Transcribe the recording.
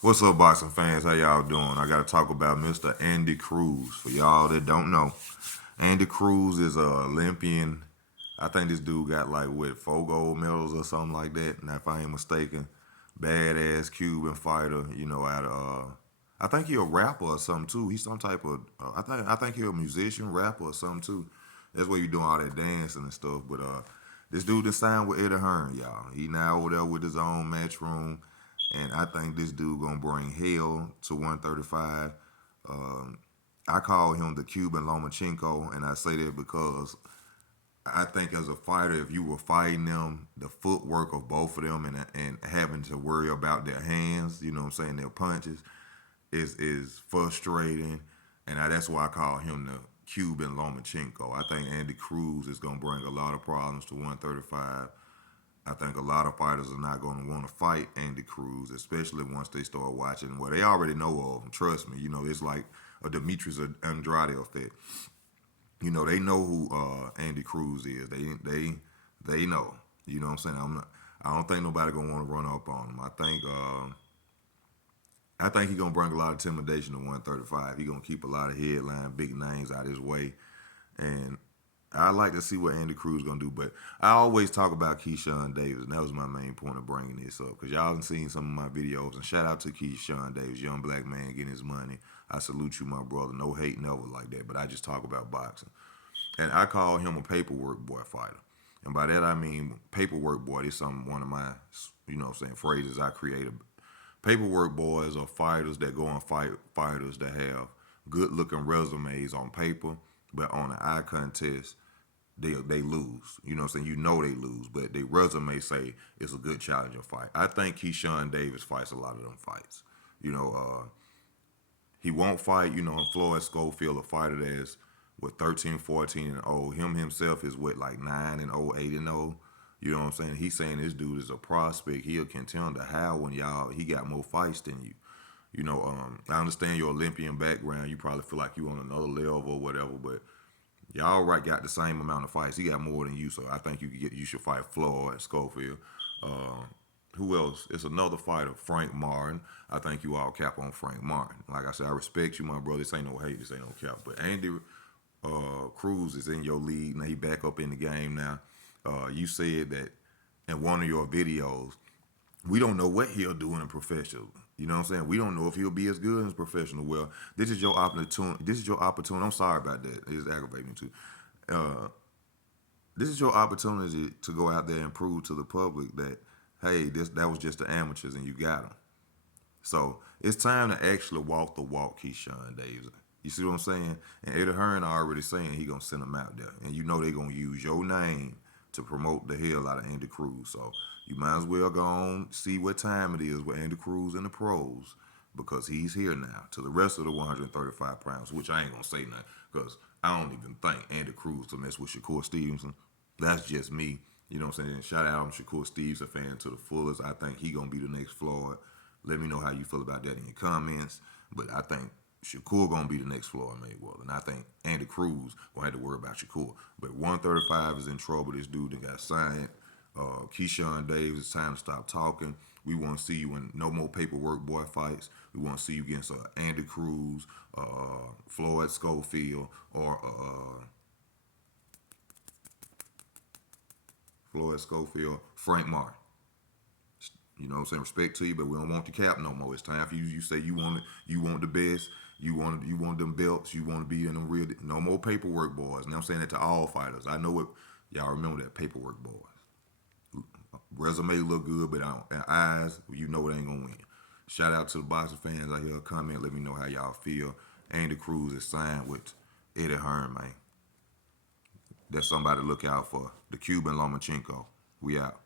What's up, boxing fans? How y'all doing? I got to talk about Mr. Andy Cruz. For y'all that don't know, Andy Cruz is a Olympian. I think this dude got like what 4 gold medals or something like that. Now, if I ain't mistaken, badass Cuban fighter. Out of I think he a rapper or something too. He's some type of I think he a musician, rapper or something too. That's why you doing all that dancing and stuff. But this dude is signed with Eddie Hearn, y'all. He now over there with his own match room, and I think this dude gonna bring hell to 135. Um, I call him the Cuban Lomachenko, and I say that because I think as a fighter, if you were fighting them, the footwork of both of them and having to worry about their hands, you know what I'm saying, their punches, is frustrating, and that's why I call him the Cuban Lomachenko. I think Andy Cruz is gonna bring a lot of problems to 135. I think a lot of fighters are not going to want to fight Andy Cruz, especially once they start watching. Well, they already know of him. Trust me. It's like a Demetrius Andrade effect. They know who Andy Cruz is. They know. You know what I'm saying? I don't think nobody gonna want to run up on him. I think he's gonna bring a lot of intimidation to 135. He's gonna keep a lot of headline big names out his way, and I like to see what Andy Cruz gonna do. But I always talk about Keyshawn Davis, and that was my main point of bringing this up because y'all have seen some of my videos. And shout out to Keyshawn Davis, young black man getting his money. I salute you, my brother. No hate, never like that. But I just talk about boxing, and I call him a paperwork boy fighter. And by that I mean paperwork boy. This is one of my phrases I created. Paperwork boys are fighters that go and fight fighters that have good looking resumes on paper, but on an eye contest, they lose. You know what I'm saying? They lose, but their resume say it's a good challenger fight. I think Keyshawn Davis fights a lot of them fights. You know, he won't fight, Floyd Schofield, a fighter that's with 13, 14 and 0. Him himself is with like 9 and 0, 8 and 0. You know what I'm saying? He's saying this dude is a prospect. He a contender. How when he got more fights than you. I understand your Olympian background. You probably feel like you on another level or whatever, but y'all right got the same amount of fights. He got more than you, so I think you should fight Floyd Schofield. Uh, who else? It's another fighter, Frank Martin. I think you all cap on Frank Martin. Like I said, I respect you, my brother. This ain't no hate. This ain't no cap. But Andy Cruz is in your league now. He back up in the game now. You said that in one of your videos, we don't know what he'll do in a professional. You know what I'm saying? We don't know if he'll be as good as professional. Well, this is your opportunity. This is your opportunity. I'm sorry about that. It's aggravating too. Uh, this is your opportunity to go out there and prove to the public that hey, that was just the amateurs and you got them. So it's time to actually walk the walk, Keyshawn Davis. You see what I'm saying? And Eddie Hearn already saying he gonna send him out there, and they gonna use your name to promote the hell out of Andy Cruz. So you might as well go on see what time it is with Andy Cruz and the pros because he's here now to the rest of the 135 pounds, which I ain't gonna say nothing because I don't even think Andy Cruz to mess with Shakur Stevenson. That's just me. You know what I'm saying? Shout out, I'm Shakur Steve's a fan to the fullest. I think he gonna be the next Floyd. Let me know how you feel about that in your comments. But I think Shakur gonna be the next Floyd Mayweather, and I think Andy Cruz gonna have to worry about Shakur. But 135 is in trouble. This dude that got signed. Keyshawn Davis, it's time to stop talking. We want to see you in no more paperwork boy fights. We want to see you against Andy Cruz, Floyd Schofield, or Frank Martin. You know what I'm saying? Respect to you, but we don't want your cap no more. It's time for you. You say you want the best. You want them belts. You want to be in them real. No more paperwork boys. And I'm saying that to all fighters. I know it. Y'all remember that paperwork boys. Resume look good, but eyes, it ain't gonna win. Shout out to the boxing fans out here. Comment, let me know how y'all feel. Andy Cruz is signed with Eddie Hearn, man. That's somebody to look out for. The Cuban Lomachenko. We out.